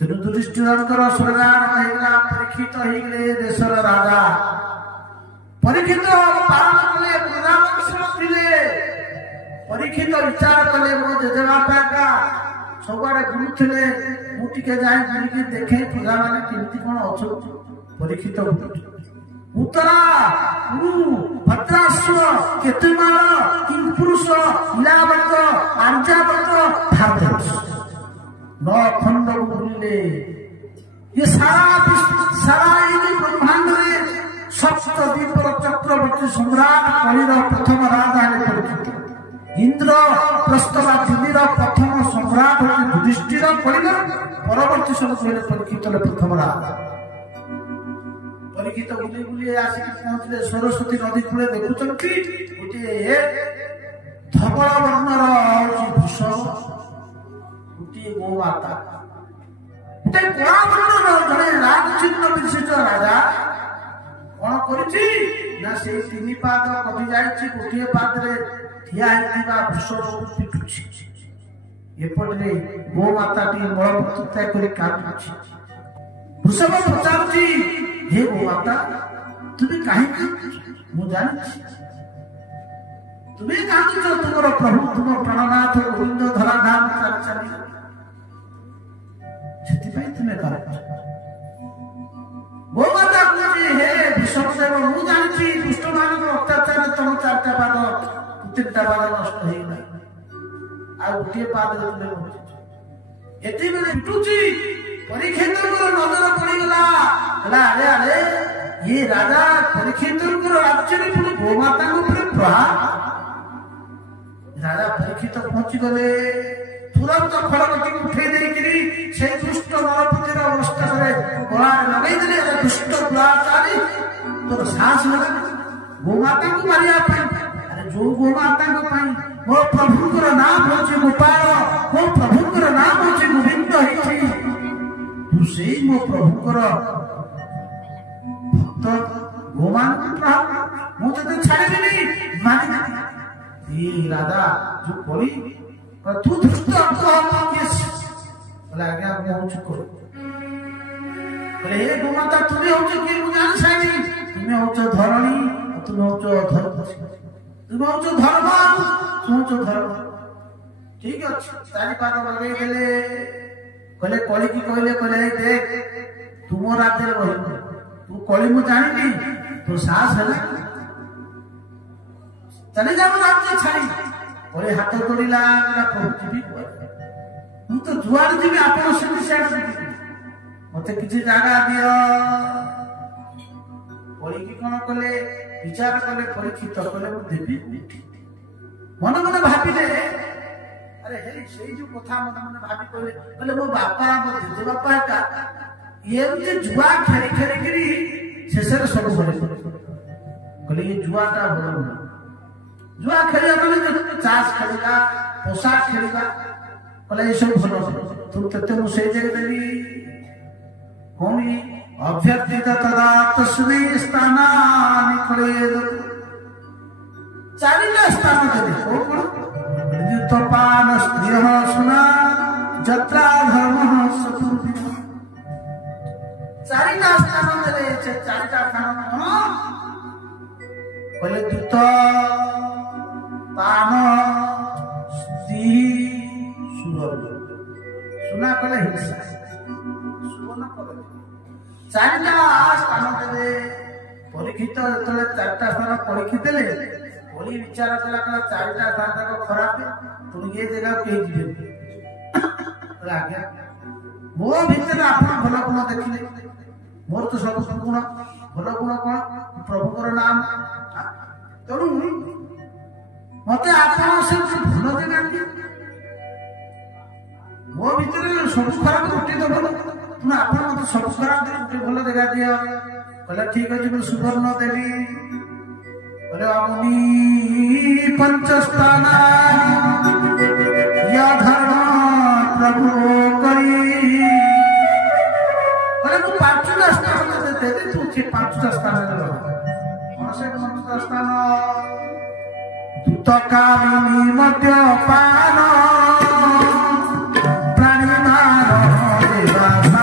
तेणु युधिष्ठिरंकर स्वर्गान होइगला परीक्षित होइगले देशर राजा परीक्षित पालन कले प्रधानमंत्री थिले परीक्षित विचार कले मो जेजेबापा का सबआडे बुलुथिले मु टिके जाय बुलिके देखे प्रजा माने केमती कोन अछ परीक्षित उत्तरा भद्राश्व केतुमाल किंपुरुष इलावत आर्जावत भारत नौ खंड बुलिले ये सारा ये ब्रह्मांड में सप्तद्वीप चक्रवर्ती सम्राट कलिर प्रथम राजा परीक्षित इंद्र प्रस्तवा दिल्लीर प्रथम सम्राट होते युधिष्ठिर कलिर परवर्ती सब कहले परीक्षित प्रथम राजा परीक्षित बुली बुली आसिक पहुंचले सरस्वती नदी कूले देखुचंती गोटे धवल वर्णर वृष गोटे गोमाता गोटे कला वर्णर जड़े राजचिन्ह विशिष्ट राजा कौन करिछि ना से तीन पाद कटि जाइछि गोटे पादरे ठिया हेतिबा वृष पिटुछि एपटरे गोमाताटी मलमूत्र करि काटुछि वृषभ पचारुछि हे गोमाता तुम्हें कहीं मु जानी तुम्हें जानी तुम प्रभु तुम प्राणनाथ गोविंद धराधाम चली तुम्हें कर गोमाता कहती हे विषमदेव मु जानी दुष्ट मान अत्याचार तुम चारटा पाद तीनटा पाद नष्ट हो गोटे पाद एति बेले पिटुची परीक्षित नजर पड़गला अरे अरे ये राजा परीक्षित राज्य में पुणी गोमाता प्रहार राजा परीक्षित पहुंची गले तुरंत खड़गटी उठे से दुष्ट नरपतिर अवस्था गला लगे दुष्ट दुराचारी तोर साहस लगे गोमाता को मारिया अरे जो गोमाता मो प्रभुंर नाम हूँ गोपाल मो प्रभुंर नाम हूँ गोविंद तू से मो प्रभुंर भक्त गोमान मुझे छाड़बी मानी राजा जो कही तू दुष्ट आज्ञा हे गोमाता तुम्हें हूँ किए मुझे जान सारी तुम्हें हूँ धरणी तुम्हें हूँ धर्म तुम्हें हूँ धर्म तुम हूँ धर्म ठीक अच्छे चारि पाद लगे गले कहले कली की कहले कहले देख तुम राज्य रही तू कली मु जानी तो साहस है चले जाओ राज्य छाड़ी बोले हाथ तोड़ला प्रभु जी मु तो जुआड़ जी आप मत किसी जगह दियो कली की कौन कले विचार कले परीक्षित कले देवी मन मन भाविले अरे हे से जो कथा मन मन भाभी कहले बोले मो बापा मो जेजे बापा का ये जे जुआ खेली खेली करी शेषर सब बोले कहले ये जुआ का बोल जुआ खेलिया माने चास खेलिया पोशाक खेलिया कहले ये सब भलो तुम तते मु से जगह देवी होमी अभ्यर्थित तदा तस्मै स्थानानि कलेद चारिटा स्थान देवी ओ कोन युद्धपान स्त्रियः सुना जत्रा धर्मः सतुर्भिः चारिटा स्थान देले छे चारिटा स्थान कोन पहले युद्ध पान स्त्री सुना कहले हिंसा सुना कहले चारिटा स्थान देले परीक्षित जेतले चारिटा स्थान परीक्षित देले बोली विचार कला चारिटा स्थान तक खराब तुम ये जगह कहीं जीवे आज्ञा मो भीतर आप भल गुण देखिले मोर तो सब गुण भल गुण कौन प्रभुकर नाम तेणु मत आप भल देना मो भीतर सब खराब गोटे तो भल तुम आप मत सब खराब गोटे भल जगह दिया कहला ठीक अच्छे मुझे सुवर्ण देवी बोले अमुनि पंचस्थाना या धर्म प्रभु करी बोले तू पांचटा स्थान दे दे तू चे पांचटा स्थान दे कौन से पांचटा स्थान दूतकामिनी मद्यपान प्राणी मार देवा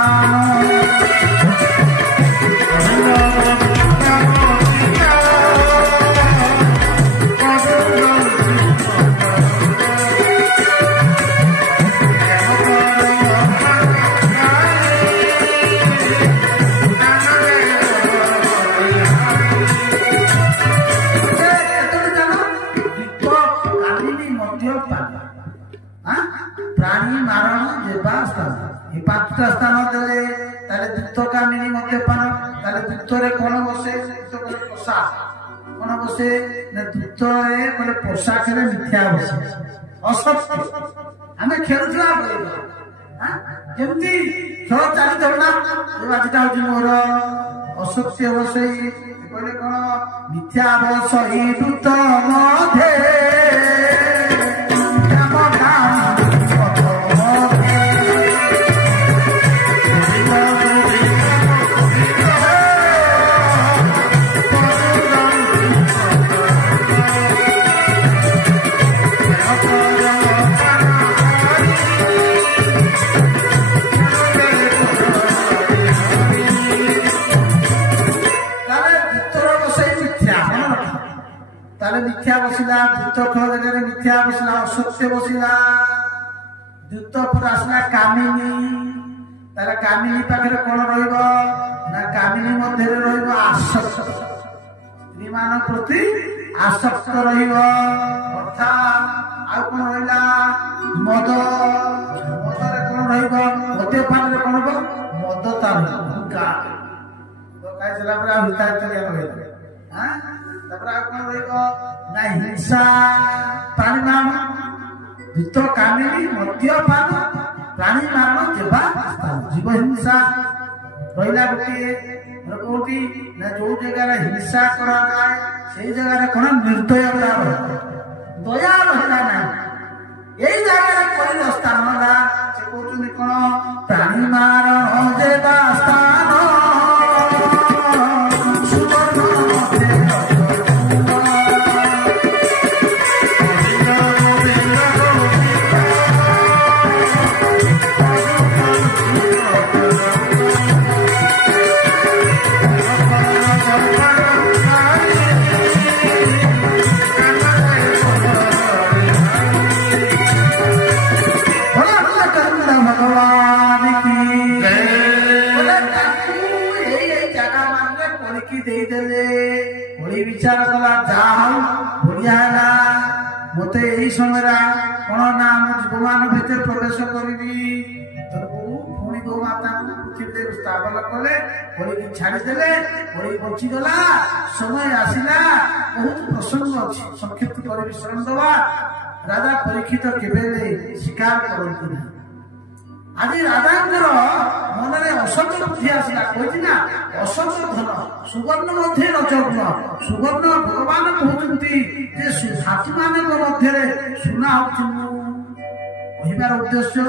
ପାଞ୍ଚଟା ସ୍ଥାନ ଦେଲେ ତାହେଲେ ଦ୍ରୁତକାମିନୀ ମଦ୍ୟପାନ, ତାହେଲେ ଦ୍ରୁତରେ କଣ ବସେ? ପୋଷାକ କଣ ବସେ ନା ଦ୍ରୁତରେ ମାନେ ପୋଷାକରେ ମିଥ୍ୟା ବସେ, ଅସତ୍ୟ। ଆମେ ଖେଳୁଥିବା ଯେମିତି ଖେଳ ଚାଲିଥାଉ ନା, ଆଜିଟା ହଉଛି ମୋର ଅସତ୍ୟ ବସେଇ କହିଲେ କଣ ମିଥ୍ୟା ବସଇ ଦ୍ରୁତ ମଧ୍ୟେ মিথ্যা বসিলা, দ্রুত খেল জায়গায় মিথ্যা বসিলা, অসত্য বসিলা। দ্রুত পরে আসলা কামিনী, তাহলে কামিনী পাখে কোন রহব না কামিনী মধ্যে রহব আসক্ত, স্ত্রী মান প্রতি আসক্ত রহব। অর্থাৎ আর কোন রহিলা মদ, মদরে কোন রহব মদ্যপাନରେ কোন হব মদ তার খাইসারা পরে আর ভিতরে চলে রহব। হ্যাঁ, তারপরে আর কোন রহব না হিংসা, প্রাণী মান দ্রুত কামিনী মদ্যপাନ প্রাণী ମାନ ଦେବା ଜୀବ ହିଂସା ରହିଲା ଗୋଟିଏ। କୋଉଠି ନା ଯୋଉ ଜାଗାରେ ହିଂସା କରାଯାଏ ସେଇ ଜାଗାରେ କଣ ନିର୍ଦ୍ଦୟତା ରହିବ, ଦୟା ରହିଲା ନାହିଁ। ଏଇ ଜାଗାରେ କହିଲ ସ୍ଥାନ ହେଲା, ସେ କହୁଛନ୍ତି କଣ ପ୍ରାଣୀ ମାରଣ ଦେବା ସ୍ଥାନ विचार कला जाऊ बढ़िया है मत यही समय कौन ना जीव मान भर प्रवेश करी पुणी गो माता पृथ्वी स्थापन कले बड़ी छाड़ीदे बड़ी बचीगला समय आसला। बहुत प्रसंग अच्छी संक्षिप्त कर विश्राम दवा। राजा परीक्षित केवे स्वीकार करती ना। आज राजा मनरे असत बुद्धि आसला कही ना असत धन सुवर्ण मध्य रजग्न सुवर्ण भगवान कहते साथी मान मध्य सुना कहबार उद्देश्य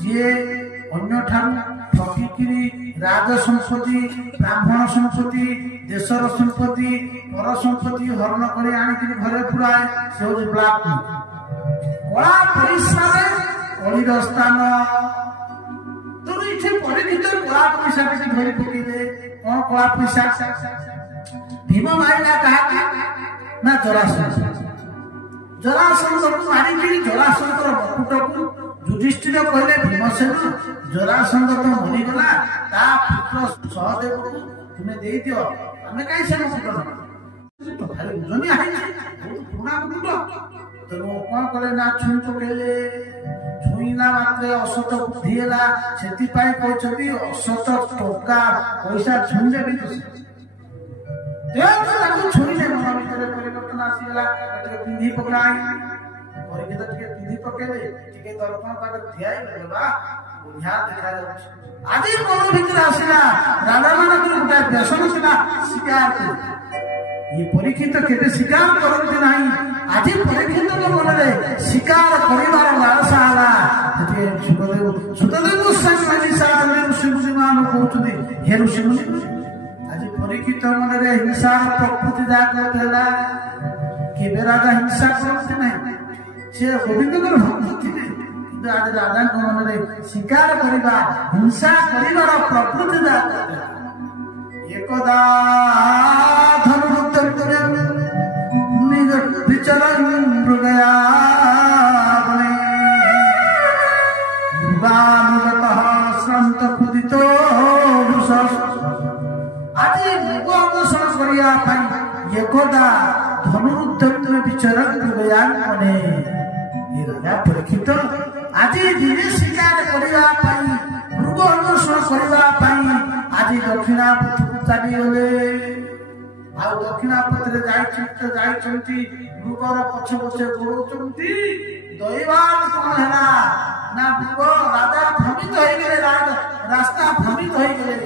जी अन्य ठगिकी राज संपत्ति ब्राह्मण संपत्ति देशर संपत्ति पर संपत्ति हरण कर घरे पुराए से हूँ ब्लाक कला परिश्रम कलिर स्थान परीक्षित कला पैसा धरी पकड़े कौन कला पैसा भीम मारिला क्या ना जरासंध को मारिकी जरासंध मकुट को युधिष्ठिर कहले भीमसेन जरासंध तो मरीगला ता पुत्र सहदेव को तुम्हें दे दियो आमे कहीं से मकुट भारी बुझनी है पुना मकुट तेणु कौन कले ना छुई पकड़े छुईला मात्रे असत बुद्धि है से कहते असत टका पैसा छुईले भी छुईले मन भर परिवर्तन आसीगला पिंधि पकाई परीक्षित पिंधि पकेले दर्पण पाखे ठिया बढ़िया देखा आज मन भर आसला राजा मान गोटे व्यसन था शिकार ये परीक्षित केवे शिकार करते ना। आज परीक्षित मन में शिकार कर लालसा है सुखदेव ऋषि मान कहते हे ऋषि मुनि आज परीक्षित मन में हिंसा प्रकृति जागृत है केवे राजा हिंसा करते ना से गोविंद भक्त थे कि आज राजा मन में शिकार करवा हिंसा कर प्रकृति जागृत है। एकदा विचरण मृगया श्रांत खुदित आज मृग अन्वेषण करने एकदा धनुरुद्र विचरण मृगया राजा परीक्षित आज दिने शिकार करने କରିବା ପାଇଁ ଆଜି ଦକ୍ଷିଣାପଥକୁ ଚାଲିଗଲେ। ଆଉ ଦକ୍ଷିଣାପଥରେ ଯାଇଛନ୍ତି ମୃଗର ପଛେ ପଛେ ଗୋଡ଼ଉଛନ୍ତି। ଦୈବାଦ କଣ ହେଲା ନା ମୃଗ ରାଜା ଭ୍ରମିତ ହେଇଗଲେ, ରାସ୍ତା ଭ୍ରମିତ ହେଇଗଲେ,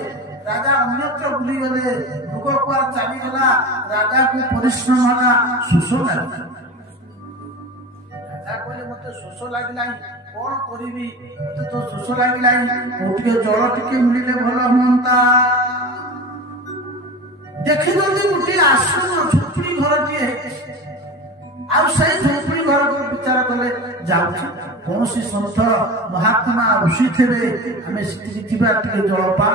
ରାଜା ଅନ୍ୟତ୍ର ବୁଲିଗଲେ, ମୃଗ କୁଆଡେ ଚାଲିଗଲା। ରାଜାକୁ ପରିଶ୍ରମ ହେଲା, ଶୋଷ ଲାଗିଲା। ରାଜା କହିଲେ ମତେ ଶୋଷ ଲାଗିଲାଣି, କଣ କରିବି, ମତେ ତ ଶୋଷ ଲାଗିଲାଣି, ଟିକେ ଜଳ ଟିକେ ମିଳିଲେ ଭଲ ହୁଅନ୍ତା। ଦେଖିଛନ୍ତି ଗୋଟିଏ ଆଶ୍ରମ ଝୁପଡ଼ି ଘରଟିଏ, ଆଉ ସେଇ ଝୁପଡ଼ି ଘରକୁ ବିଚାର କଲେ ଯାଉଛି କୌଣସି ସନ୍ଥ ମହାତ୍ମା ଋଷି ଥିବେ, ଆମେ ସେଠିକି ଯିବା, ଟିକେ ଜଳପାନ।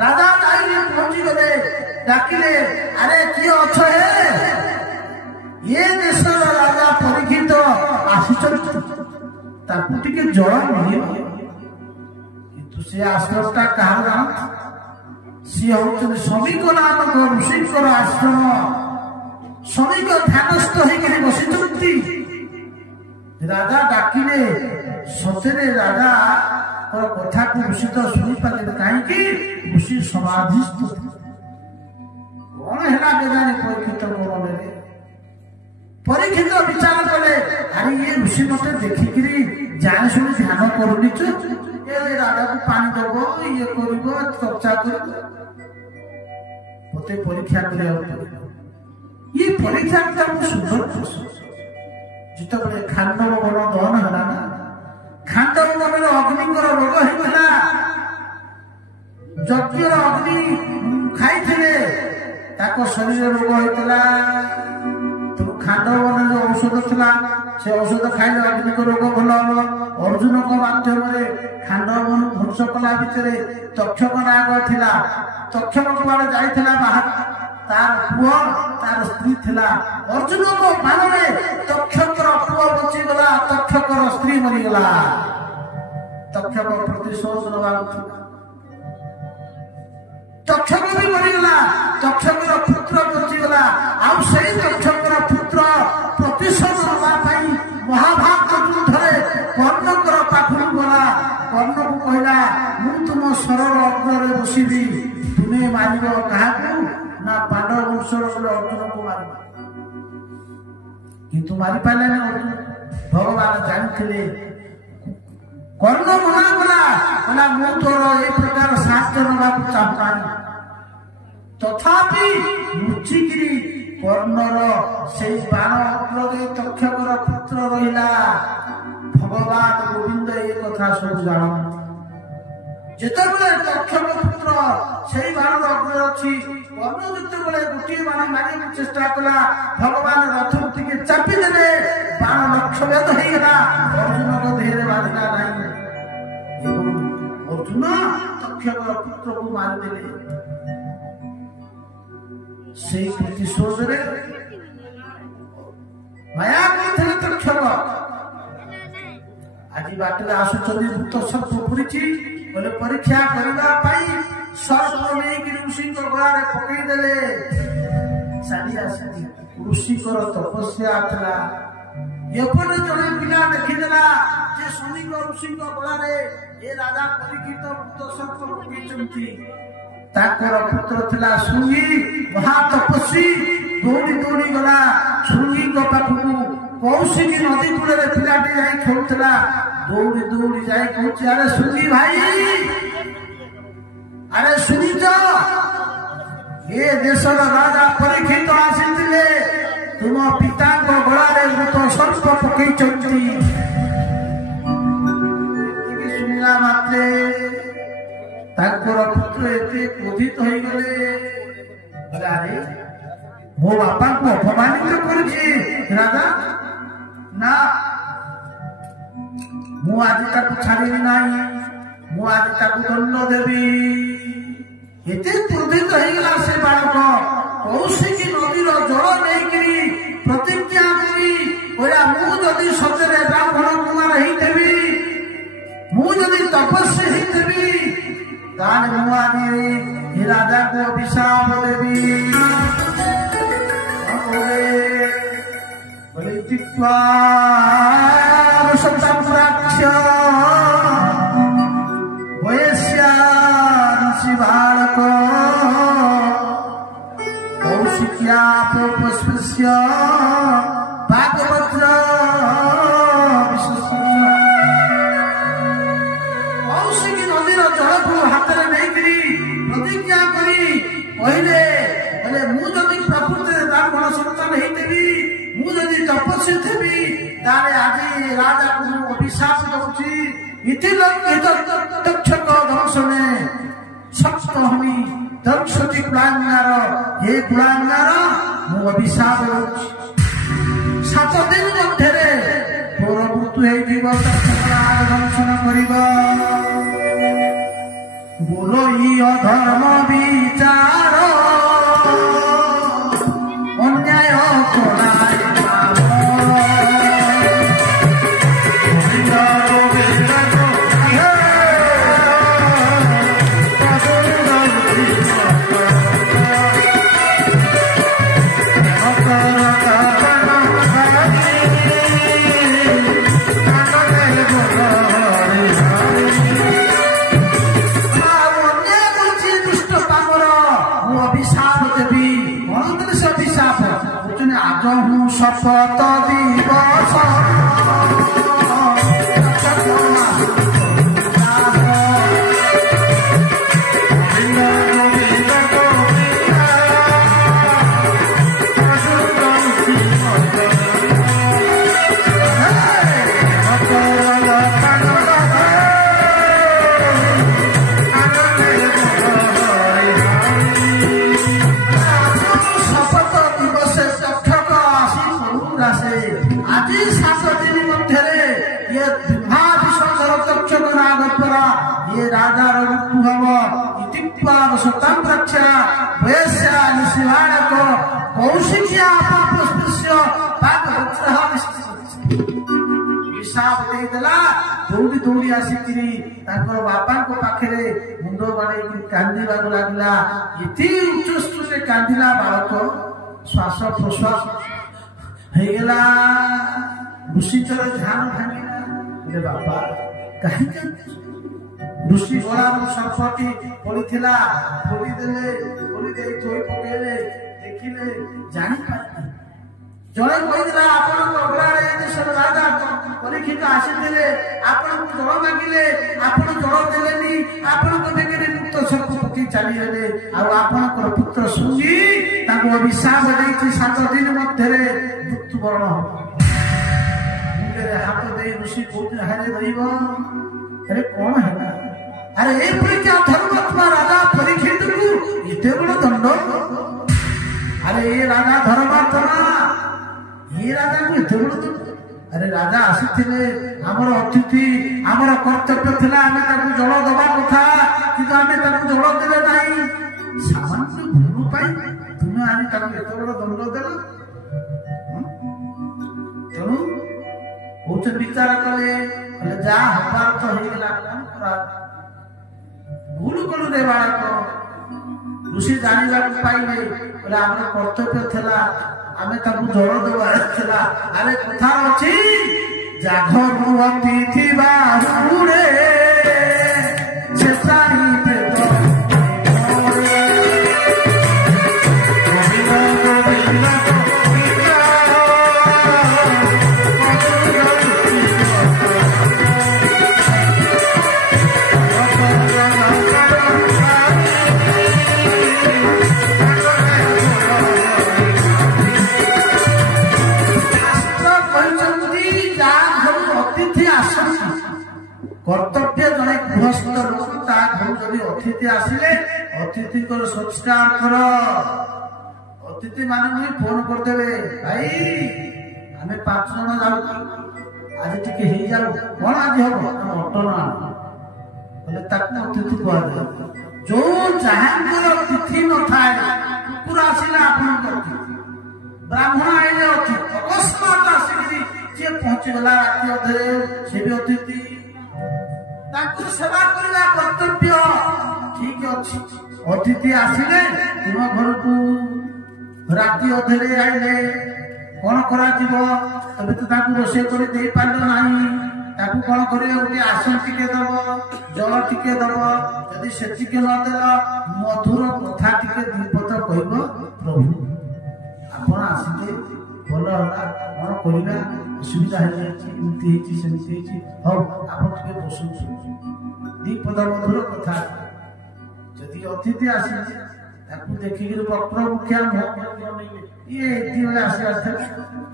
ରାଜା ଯାଇକି ପହଞ୍ଚିଗଲେ, ଡାକିଲେ, ଆରେ କିଏ ଅଛ ହେ? ଏ ଦେଶର ରାଜା ପରୀକ୍ଷିତ ଆସିଛନ୍ତି, ତାକୁ ଟିକେ ଜଳ ମିଳିବ। କିନ୍ତୁ ସେ ଆଶ୍ରମଟା କାହାର ଜାଣନ୍ତି? ସିଏ ହଉଛନ୍ତି ଶ୍ରମିକ ନାମକ ଋଷିଙ୍କର ଆଶ୍ରମ। ଶ୍ରମିକ ଧ୍ୟାନସ୍ଥ ହେଇକରି ବସିଛନ୍ତି। ରାଜା ଡାକିଲେ, ସତରେ ରାଜାଙ୍କର କଥାକୁ ଋଷି ତ ଶୁଣିପାରିଲେ, କାହିଁକି? ଋଷି ସମାଧିସ୍ଥ। କଣ ହେଲା କେଜାଣି ପରୀକ୍ଷିତଙ୍କ ମନରେ? ପରୀକ୍ଷିତ ବିଚାର କଲେ, ଆରେ ଇଏ ଋଷି ମତେ ଦେଖିକିରି ଜାଣି ଶୁଣି ଧ୍ୟାନ କରୁନି, ଏ ରାଜାକୁ ପାଣି ଦବ, ଇଏ କରିବ, ଚର୍ଚ୍ଚା କରିବ, ମତେ ପରୀକ୍ଷା କରିବାକୁ ପଡିବ। ଇଏ ପରୀକ୍ଷା ମୁଁ ସୁନ୍ଦର ଯେତେବେଳେ ଖାଣ୍ଡବ ବନ ଦହନ ହେଲା ନା, ଖାଣ୍ଡବ ବନରେ ଅଗ୍ନିଙ୍କର ରୋଗ ହେଇଥିଲା। ଯଜ୍ଞର ଅଗ୍ନି ଖାଇଥିଲେ, ତାଙ୍କ ଶରୀରରେ ରୋଗ ହେଇଥିଲା। ଖାଣ୍ଡବ ବନରେ ଯୋଉ ଔଷଧ ଥିଲା, ସେ ଔଷଧ ଖାଇଲେ ଅଗ୍ନିଙ୍କ ରୋଗ ଭଲ ହବ। ଅର୍ଜୁନଙ୍କ ମାଧ୍ୟମରେ ଖାଣ୍ଡବ ବନ ଧ୍ୱଂସ କଲା ଭିତରେ ତକ୍ଷକ ନାଗ ଥିଲା। ତକ୍ଷକ କୁଆଡେ ଯାଇଥିଲା ବାହାରେ, ତାର ପୁଅ ତାର ସ୍ତ୍ରୀ ଥିଲା। ଅର୍ଜୁନଙ୍କ ବାଣରେ ତକ୍ଷକର ପୁଅ ବଞ୍ଚିଗଲା, ତକ୍ଷକର ସ୍ତ୍ରୀ ମରିଗଲା। ତକ୍ଷକ ପ୍ରତିଶୋଧ ନେବାକୁ ଥିଲା, ତକ୍ଷକ ବି ମରିଗଲା, ତକ୍ଷକର ପୁତ୍ର ବଞ୍ଚିଗଲା। ଆଉ ସେଇ ତକ୍ଷକର ପୁତ୍ର ପ୍ରତିଶୋଧ ନେବା ପାଇଁ ମହାଭାରତ ଯୁଦ୍ଧରେ କର୍ଣ୍ଣଙ୍କର ପାଖକୁ ଗଲା। କର୍ଣ୍ଣକୁ କହିଲା, ମୁଁ ତୁମ ଶରର ଅଗ୍ରରେ ବସିବି, ତୁମେ ମାରିବ କାହାକୁ? ନା ପାଣ୍ଡବ ବଂଶର ଅର୍ଜୁନକୁ ମାରିବ। କିନ୍ତୁ ମାରିପାରିଲେନି ଅର୍ଜୁନ। ଭଗବାନ ଜାଣିଥିଲେ। କର୍ଣ୍ଣ ମନା କଲା, ମୁଁ ତୋର ଏ ପ୍ରକାର ସାହାଯ୍ୟ ନେବାକୁ ଚାହୁଁନାହିଁ। ତଥାପି ଲୁଚିକିରି କର୍ଣ୍ଣର ସେଇ ବାଣ ଅଗ୍ରରେ ତକ୍ଷକର ପୁତ୍ର ରହିଲା। ଭଗବାନ ଗୋବିନ୍ଦ ଏ କଥା ସବୁ ଜାଣନ୍ତି। ଯେତେବେଳେ ତକ୍ଷକ ପୁତ୍ର ସେଇ ବାଣର ଅଗ୍ରରେ ଅଛି, କର୍ଣ୍ଣ ଯେତେବେଳେ ଗୋଟିଏ ବାଣ ମାରିବାକୁ ଚେଷ୍ଟା କଲା, ଭଗବାନ ରଥକୁ ଟିକେ ଚାପିଦେଲେ, ବାଣ ଲକ୍ଷ୍ୟଭେଦ ହେଇଗଲା, ଅର୍ଜୁନଙ୍କ ଦେହରେ ବାଜିଲା ନାହିଁ। ଏବଂ ଅର୍ଜୁନ ତକ୍ଷକର ପୁତ୍ରକୁ ମାରିଦେଲେ। ସେଇ ପ୍ରତିଶୋଧରେ ମାୟା କରିଥିଲେ ତକ୍ଷକ। ଆଜି ବାଟରେ ଆସୁଛନ୍ତି, ଭୂତ ସର୍ପ ପୁରିଛି, କହିଲେ ପରୀକ୍ଷା କରିବା ପାଇଁ ସର୍ପ ନେଇକି ଋଷିଙ୍କ ଗଳାରେ ପକେଇଦେଲେ। ଚାଲି ଆସିଲି, ଋଷିଙ୍କର ତପସ୍ୟା ଥିଲା। ଏପଟେ ଜଣେ ପିଲା ଦେଖିଦେଲା ଯେ ଶ୍ରମିକ ଋଷିଙ୍କ ଗଳାରେ ଏ ରାଜା ପରୀକ୍ଷିତ ଭୂତ ସର୍ପ ପକେଇଛନ୍ତି। ତାଙ୍କର ପୁତ୍ର ଥିଲା ଶୃଙ୍ଗି, ମହାତପସ୍ୱୀ। ଦୌଡ଼ି ଦୌଡ଼ି ଗଲା ଶୃଙ୍ଗିଙ୍କ ପାଖକୁ। କୌଶିକୀ ନଦୀ କୂଳରେ ପିଲାଟି ଯାଇ ଖେଳୁଥିଲା। ଦୌଡ଼ି ଦୌଡ଼ି ଯାଇ କହୁଛି, ଆରେ ଶୃଙ୍ଗି ଭାଇ, ଆରେ ଶୁଣିଛ, ଏ ଦେଶର ରାଜା ପରୀକ୍ଷିତ ଆସିଥିଲେ, ତୁମ ପିତାଙ୍କ ଗଳାରେ ମୃତ ସର୍ପ ପକେଇଛନ୍ତି। ଶୁଣିଲା ମାତ୍ରେ ତାଙ୍କର ପୁତ୍ର ଏତେ କ୍ରୋଧିତ ହେଇଗଲେ, ଆରେ ମୋ ବାପାଙ୍କୁ ଅପମାନିତ କରୁଛି ରାଜା, ନା ମୁଁ ଆଜି ତାକୁ ଛାଡ଼ିବି ନାହିଁ, ମୁଁ ଆଜି ତାକୁ ଦଣ୍ଡ ଦେବି। ଏତେ କ୍ରୋଧିତ ହେଇଗଲା ସେ ବାଳକ। କୌଶିକୀ ନଦୀର ଜଳ ନେଇକିରି ପ୍ରତିଜ୍ଞା କରି କହିଲା, ମୁଁ ଯଦି ସତରେ ବ୍ରାହ୍ମଣ କୁମାର ହେଇଥିବି, ମୁଁ ଯଦି ତପସ୍ୱୀ ହେଇଥିବି, ତାହେଲେ ମୁଁ ଆଜି ରାଜାକୁ ଅଭିଶାପ ଦେବି। पुष्पस्य भागवत्र कौशिकी नदीर जल को हाथ में नहीं प्रतिज्ञा करी कहले मुझे प्रकृति ब्राह्मण सन्तान होती मुझे तपस्वी थी ताले आज राजा को अभिशाप दूची तक्षक दर्शने सप्तमी दक्षति कुलांगार हे कुलांगार मु अभिशाप दूची 7 दिन मध्य तोर मृत्यु दर्शन कर बोलो अधर्म विचार अन्याय शपथ दिवस दौड़ी दौड़ी आसिकी बापा पाखे मुंड बाड़े कांदीबा लगला ये उच्चस्तु से कांदिला बालक श्वास प्रश्वास होगला ऋषिचर ध्यान भांगिला बापा कहीं ऋषि गला सर्पटी पड़ा खोलीदे खोलीदे थोई पकेले देखिले जानी पारे जड़े कहला आप राजा परीक्षित आसी आप जल मागिले आप जल देलेनी आपके मुक्त सर्प पकी चलीगले आपर पुत्र शुंगी अभिशाप दे 7 दिन मध्य मृत्युवरण मुंडे हाथ दे ऋषि कौन हारे अरे कौन है अरे ये धर्मात्मा राजा परीक्षित को एत बड़ दंड अरे ये राजा धर्मात्मा ये राजा को एत बड़ दंड अरे राजा आसी आमर अतिथि आमर कर्तव्य थिला आमे जल दबा कथा कि आमे जल देले नहीं सामान्य भूल पाई तुम आज एत बड़ दंड देल तेणु बहुत विचार कले जा हबार तो होगला कौन करा भूल कलु रे बालक ऋषि जाना पाइले बोले आम कर्तव्य थिला आमे जल देवार थिला अरे कथा अच्छी जाघर अतिथि बाहुरे कर्तव्य जड़े गृहस्थ लोक घर अतिथि आसिले अतिथि संस्कार कर अतिथि मान फोन करदे भाई आम 5 जन जाऊ आज टी जाऊ कौन आज हम मटन बोले अतिथि कह जो जहाँ तिथि न थाए कुकुर आसिला आप ब्राह्मण आइले अतिथि अकस्मात आसिक जी पहुंचीगला राति अधे से भी अतिथि सेवा करवा कर्तव्य ठीक अच्छी अतिथि आसिले तुम घर को राति अधे आइले कौन करा तबे तो रोषे कर दे पार ना कौन कर गोटे आसन टिके दब जल टिके दब जदि से नदेल मधुर कथा टिके 2 पद कह प्रभु ଆପଣ ଆସିଲେ ଭଲ ହେଲା, କଣ କରିବା, ଅସୁବିଧା ହେଇଯାଇଛି, ଏମିତି ହେଇଛି ସେମିତି ହେଇଛି, ହଉ ଆପଣ ଟିକେ ବସନ୍ତୁ, ଦି ପଦ ମଧୁର କଥା। ଯଦି ଅତିଥି ଆସିଲେ ତାକୁ ଦେଖିକିରି ବକ୍ର ମୁଖିଆ ଇଏ ଏତିକି ଆସି ଆସିଥିଲା,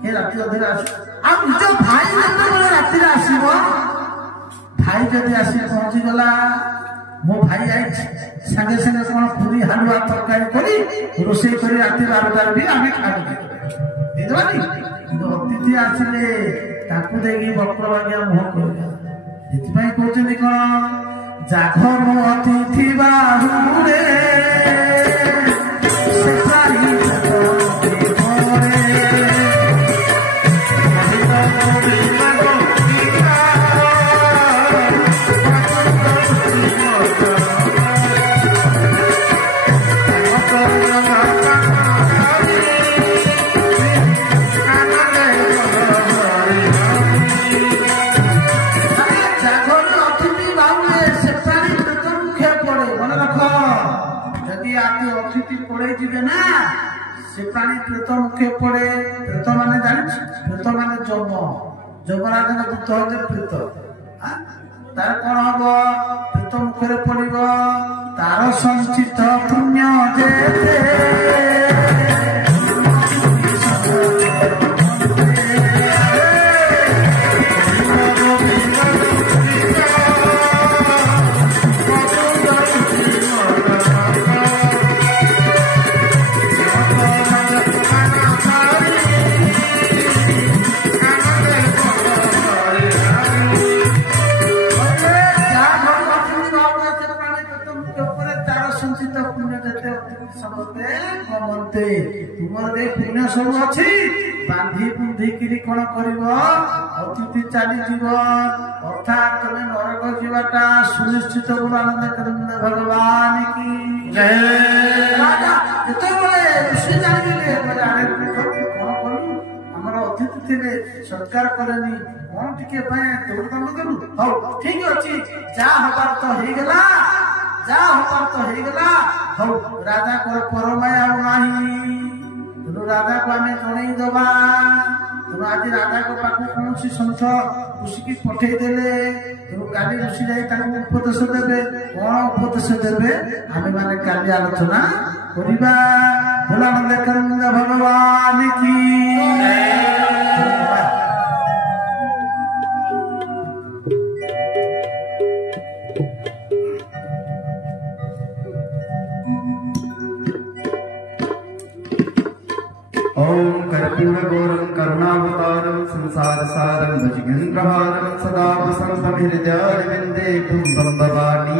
ଏ ରାତି ଅଧରେ ଆସ, ଆଉ ନିଜ ଭାଇ ଯେତେବେଳେ ରାତିରେ ଆସିବ, ଭାଇ ଯଦି ଆସି ପହଞ୍ଚିଗଲା, ମୋ ଭାଇ ଯାଇଛି, ସାଙ୍ଗେ ସାଙ୍ଗେ କଣ ପୁରୀ ହାଲୁଆ ତରକାରୀ କରି ରୋଷେଇ କରି ରାତି 12ଟାରେ ବି ଆମେ ଖାଇବୁ, ଦେଇଦେବାନି। କିନ୍ତୁ ଅତିଥି ଆସିଲେ ତାକୁ ଦେଇକି ବକ୍ର ବାଗିଆ ମୁହଁ କରିବା। ସେଥିପାଇଁ କହୁଛନ୍ତି କଣ, ଜାଘ ମୋ ଅତିଥି ବାହୁରେ से प्राणी प्रेत मुखे पड़े। प्रेत माने जान, प्रेत माने जम, जमराज दूत होते प्रेत। तार कौन हम प्रेत मुखे पड़ब, तार संचित पुण्य जेते पुण्य सब अच्छी बांधी बुंधी कौन कर अतिथि चली जीव अर्थात तुम नरक जीवाटा सुनिश्चित भगवान की जय। ऋषि जाने कौन कलु आमर अतिथि थे सरकार करेनि कौन टे दौड़ कलु हौ ठीक अच्छी जा हबार तो होगला जा हबार तो होगला हौ राजा को परमाया राजा को आम जन दबा तेणु आज राजा को पाक कौन संत ऋषि पठेदेले तेणु काली ऋषि जाए उपदेश देवे कौन उपदेश देवे आम मैंने काली आलोचना करिबा। भोलानंद भगवान की ओम कर्पूरगौरं करुणावतारं संसारसारं भुजगेन्द्रहारं सदा वसन्तं हृदयारविन्दे कुम्भं भवानी